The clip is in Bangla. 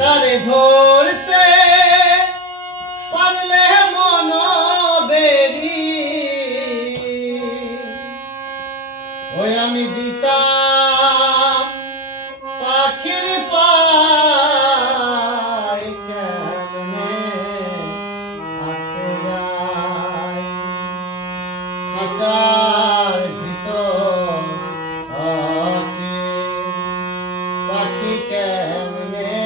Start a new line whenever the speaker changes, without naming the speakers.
তারে ধরতে পারলে মন বেরি। ওই আমি দিতাম পাখির পায় কেমনে আসে যায়। খাঁচার ভিতর আছে পাখি কেমনে